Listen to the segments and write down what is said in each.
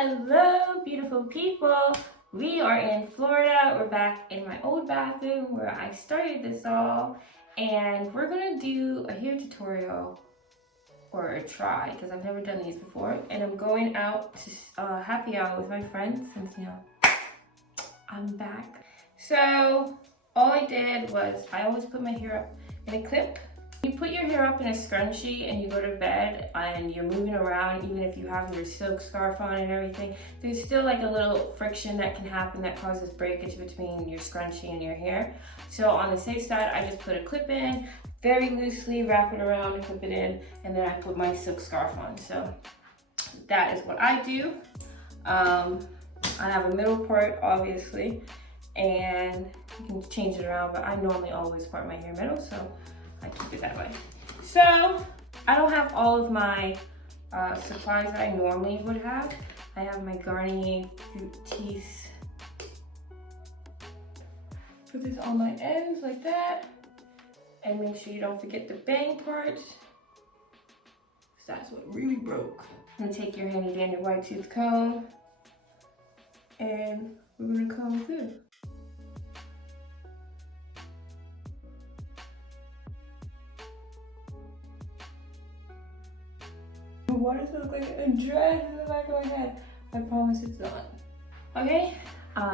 Hello, beautiful people. We are in Florida. We're back in my old bathroom where I started this all, and we're gonna do a hair tutorial or a try because I've never done these before. And I'm going out to happy hour with my friends since I'm back. So all I did was I always put my hair up in a clip. You put your hair up in a scrunchie and you go to bed and you're moving around, even if you have your silk scarf on and everything, there's still like a little friction that can happen that causes breakage between your scrunchie and your hair. So on the safe side, I just put a clip in, very loosely wrap it around and clip it in, and then I put my silk scarf on. So that is what I do. I have a middle part, obviously, and you can change it around, but I normally always part my hair middle, so I keep it that way. So I don't have all of my supplies that I normally would have. I have my Garnier Fructis. Put this on my ends like that, and make sure you don't forget the bang parts, because that's what really broke. I'm gonna take your handy dandy white tooth comb, and we're gonna comb through. Why does it look like a dress in the back of my head? I promise it's not. Okay,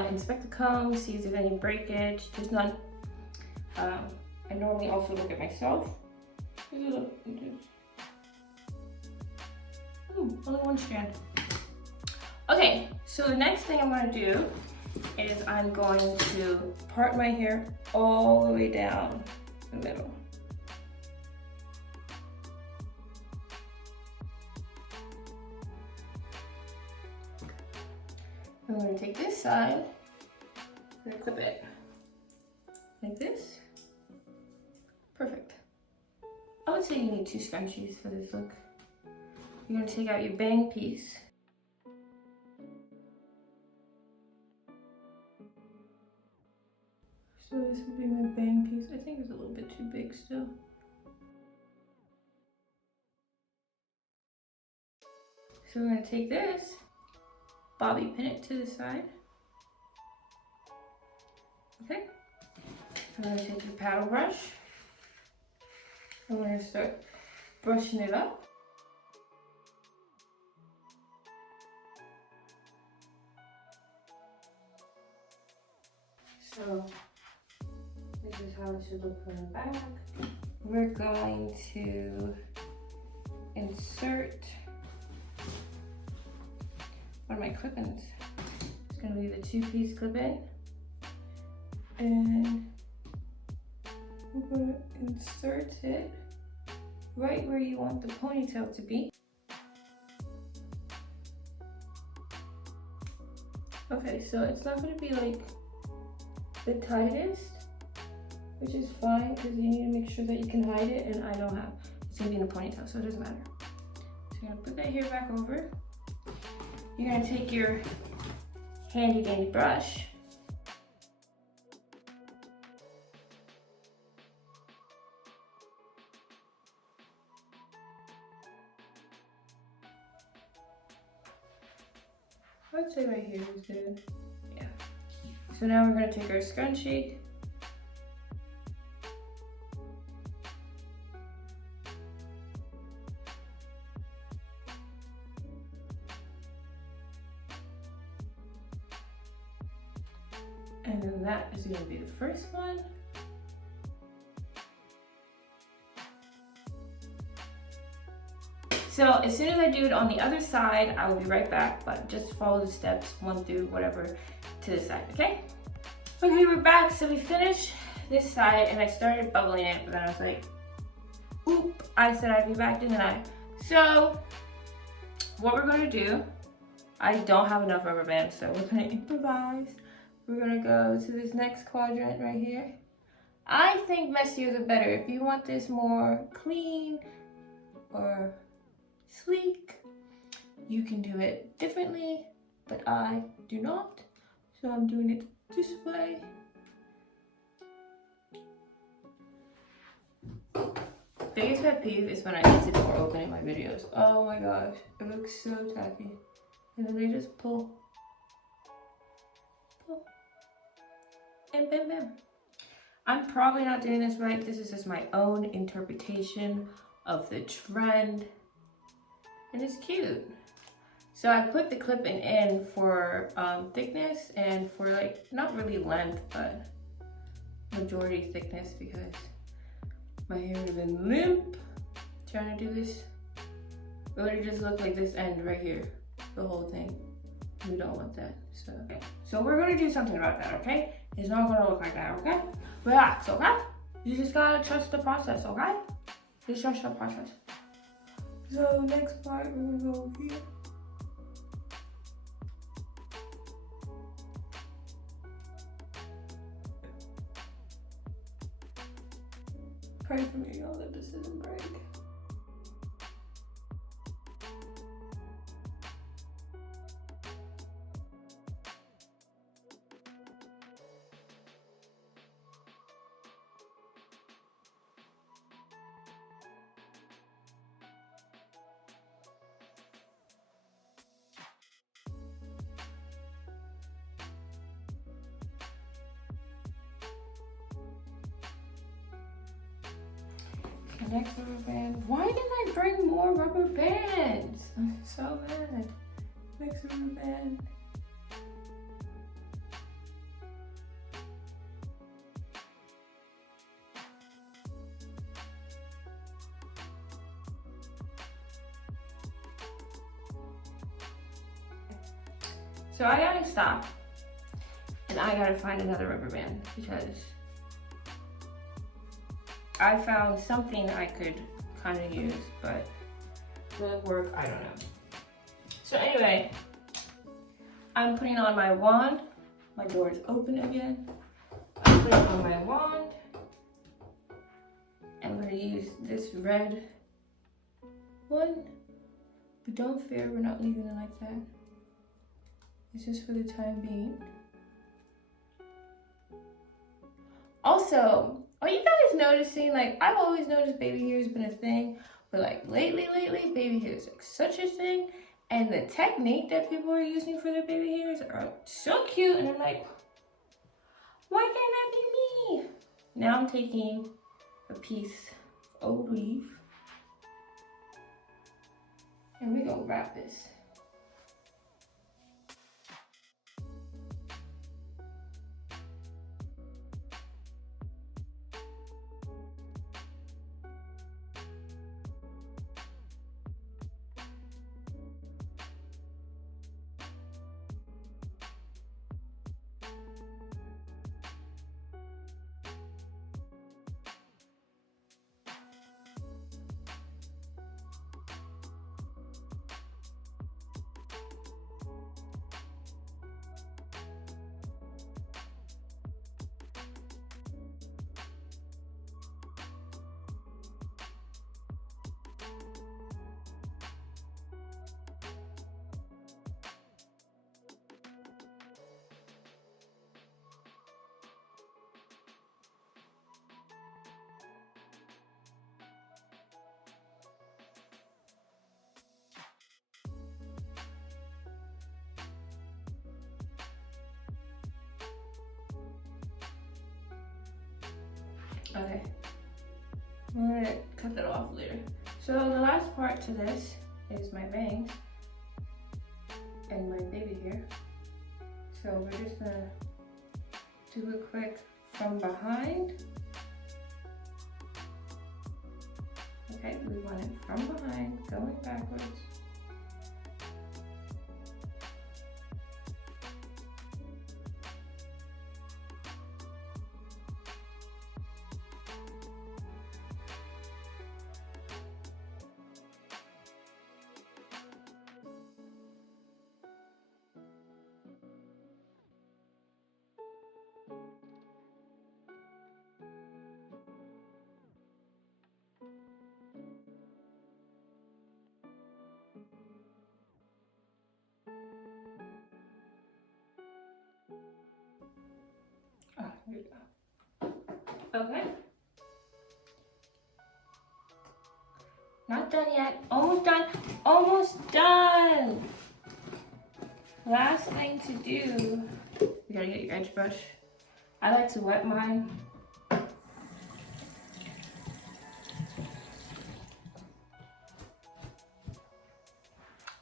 inspect the comb, see if there's any breakage. There's none. I normally also look at myself. Ooh, only one strand. Okay, so the next thing I'm gonna do is I'm going to part my hair all the way down the middle. I'm going to take this side and clip it like this. Perfect. I would say you need 2 scrunchies for this look. You're going to take out your bang piece. So this would be my bang piece. I think it's a little bit too big still. So we're going to take this, bobby pin it to the side. Okay. I'm going to take the paddle brush. I'm going to start brushing it up. So this is how it should look from the back. We're going to insert one of my clip-ins. It's going to be the 2-piece clip-in, and we're going to insert it right where you want the ponytail to be. Okay, so it's not going to be like the tightest, which is fine because you need to make sure that you can hide it, and I don't have. It's going to be in a ponytail, so it doesn't matter. So you're going to put that hair back over. You're going to take your handy dandy brush . I'd say right here is good. Yeah. So now we're going to take our scrunchie . And then that is going to be the first one. So as soon as I do it on the other side, I will be right back, but just follow the steps 1 through whatever to the side, okay? Okay, we're back. So we finished this side and I started bubbling it, but then I was like, oop, I said I'd be back, didn't I? So what we're gonna do, I don't have enough rubber bands, so we're gonna improvise. We're gonna go to this next quadrant right here. I think messier the better. If you want this more clean or sleek, you can do it differently, but I do not. So I'm doing it this way. Biggest pet peeve is when I leave the door open in my videos. Oh my gosh, it looks so tacky. And then they just pull, and bam, bam. I'm probably not doing this right. This is just my own interpretation of the trend. And it's cute. So I put the clip-in in for thickness and for like, not really length, but majority thickness because my hair would have been limp trying to do this. It would have just looked like this end right here, the whole thing. We don't want that, so. Okay. So we're gonna do something about that, okay? It's not gonna look like that, okay? Relax, okay? You just gotta trust the process, okay? Just trust the process. So next part, we're gonna go here. Pray for me, y'all, that this doesn't break. Next rubber band. Why didn't I bring more rubber bands? I'm so mad. Next rubber band. So I gotta stop and I gotta find another rubber band because I found something I could kind of use, but will it work? I don't know. So anyway, I'm putting on my wand. My door is open again. I'm putting on my wand. I'm gonna use this red one, but don't fear, we're not leaving it like that. It's just for the time being. Also, are you guys noticing, like, I've always noticed baby hair has been a thing, but like lately, baby hair is like such a thing, and the technique that people are using for their baby hairs are so cute, and I'm like, why can't that be me? Now I'm taking a piece of old weave, and we're gonna wrap this. Okay, I'm gonna cut that off later. So the last part to this is my bangs and my baby hair. So we're just gonna do it quick from behind. Okay, we want it from behind, going backwards. Oh, here we go. Okay. Not done yet. Almost done. Almost done. Last thing to do, you gotta get your edge brush. I like to wet mine.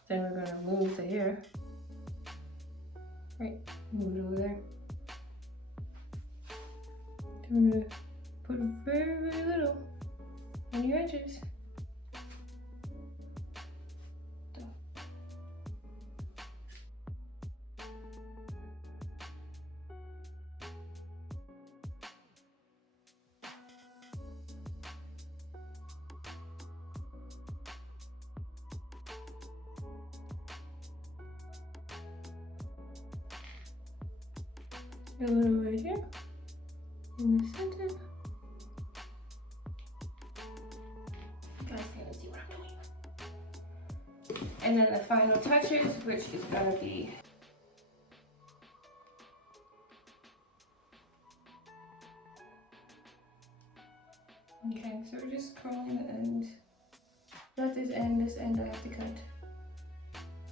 Then we're gonna move the hair. Right, move it over there. Then we're gonna put very, very little on your edges. A little right here in the center. You guys can't see what I'm doing. And then the final touches, which is gonna be okay. So we're just curling the end. Not this end. This end I have to cut.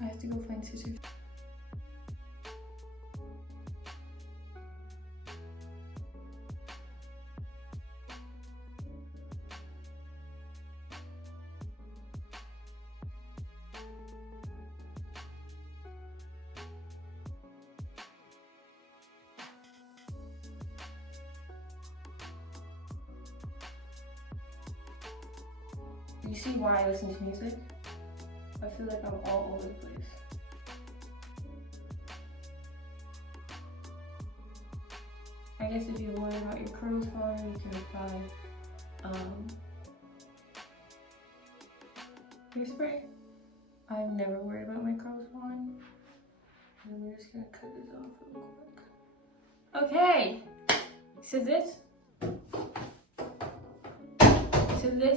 I have to go find scissors. You see why I listen to music? I feel like I'm all over the place. I guess if you're worried about your curls falling, you can apply hairspray. I'm never worried about my curls falling. And we're just gonna cut this off real quick. Okay, so this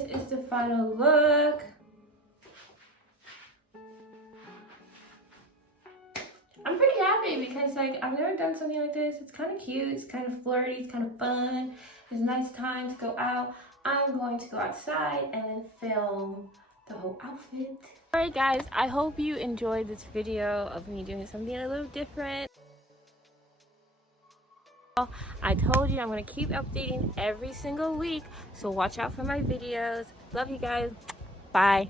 is the final look. I'm pretty happy because like I've never done something like this. It's kind of cute, it's kind of flirty, it's kind of fun. It's a nice time to go out. I'm going to go outside and then film the whole outfit. Alright guys, I hope you enjoyed this video of me doing something a little different. I told you I'm going to keep updating every single week, so watch out for my videos. Love you guys. Bye.